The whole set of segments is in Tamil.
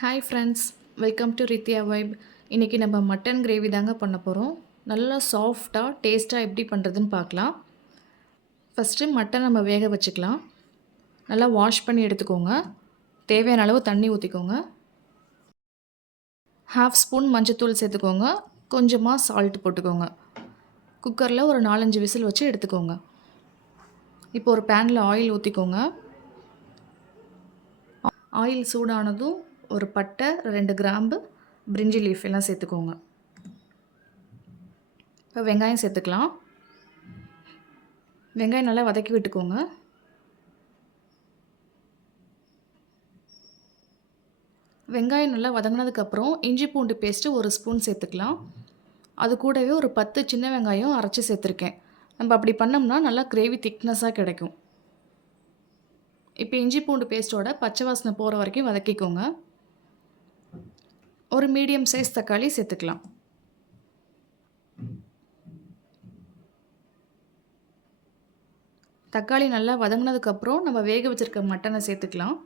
Hi friends, welcome to Rithya vibe. இன்றைக்கி நம்ம மட்டன் கிரேவி தாங்க பண்ண போகிறோம். நல்லா சாஃப்டாக டேஸ்ட்டாக எப்படி பண்ணுறதுன்னு பார்க்கலாம். ஃபஸ்ட்டு மட்டன் நம்ம வேக வச்சுக்கலாம். நல்லா வாஷ் பண்ணி எடுத்துக்கோங்க. தேவையான அளவு தண்ணி ஊற்றிக்கோங்க. 1/2 ஸ்பூன் மஞ்சத்தூள் சேர்த்துக்கோங்க. கொஞ்சமாக சால்ட் போட்டுக்கோங்க. குக்கரில் ஒரு 4-5 விசில் வச்சு எடுத்துக்கோங்க. இப்போ ஒரு பேனில் ஆயில் ஊற்றிக்கோங்க. ஆயில் சூடானதும் ஒரு பட்டை, 2 கிராம்பு, பிரிஞ்சி லீஃப் எல்லாம் சேர்த்துக்கோங்க. இப்போ வெங்காயம் சேர்த்துக்கலாம். வெங்காயம் நல்லா வதக்கி விட்டுக்கோங்க. வெங்காயம் நல்லா வதங்கினதுக்கப்புறம் இஞ்சி பூண்டு பேஸ்ட்டு 1 ஸ்பூன் சேர்த்துக்கலாம். அது கூடவே ஒரு 10 சின்ன வெங்காயம் அரைச்சி சேர்த்துருக்கேன். நம்ம அப்படி பண்ணோம்னா நல்லா கிரேவி திக்னஸாக கிடைக்கும். இப்போ இஞ்சி பூண்டு பேஸ்ட்டோட பச்சை வாசனை போகிற வரைக்கும் வதக்கிக்கோங்க. ஒரு மீடியம் சைஸ் தக்காளி சேர்த்துக்கலாம். தக்காளி நல்லா வதங்கினதுக்கப்புறம் நம்ம வேக வச்சுருக்க மட்டனை சேர்த்துக்கலாம்.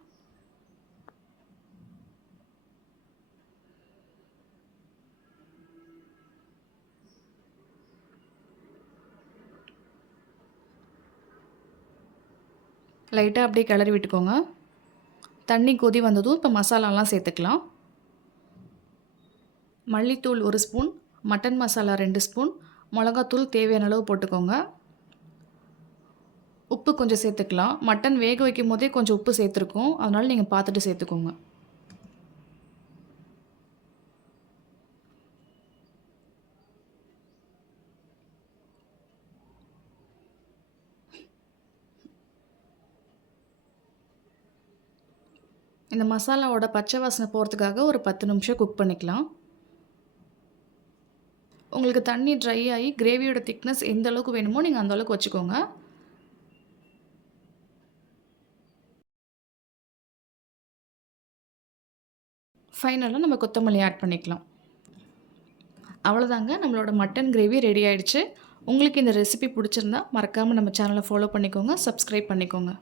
லைட்டாக அப்படியே கிளறி விட்டுக்கோங்க. தண்ணி கொதி வந்ததும் இப்போ மசாலாலாம் சேர்த்துக்கலாம். மல்லித்தூள் 1 ஸ்பூன், மட்டன் மசாலா 2 ஸ்பூன், மிளகாத்தூள் தேவையான அளவு போட்டுக்கோங்க. உப்பு கொஞ்சம் சேர்த்துக்கலாம். மட்டன் வேக வைக்கும் போதே கொஞ்சம் உப்பு சேர்த்துருக்கோம், அதனால் நீங்கள் பார்த்துட்டு சேர்த்துக்கோங்க. இந்த மசாலாவோட பச்சை வாசனை போகிறதுக்காக ஒரு 10 நிமிஷம் குக் பண்ணிக்கலாம். உங்களுக்கு தண்ணி ட்ரை ஆகி கிரேவியோட திக்னஸ் எந்த அளவுக்கு வேணுமோ நீங்கள் அந்த அளவுக்கு வச்சுக்கோங்க. ஃபைனலாக நம்ம கொத்தமல்லி ஆட் பண்ணிக்கலாம். அவ்வளோதாங்க, நம்மளோட மட்டன் கிரேவி ரெடி ஆகிடுச்சு. உங்களுக்கு இந்த ரெசிபி பிடிச்சிருந்தா மறக்காமல் நம்ம சேனலை ஃபாலோ பண்ணிக்கோங்க, சப்ஸ்கிரைப் பண்ணிக்கோங்க.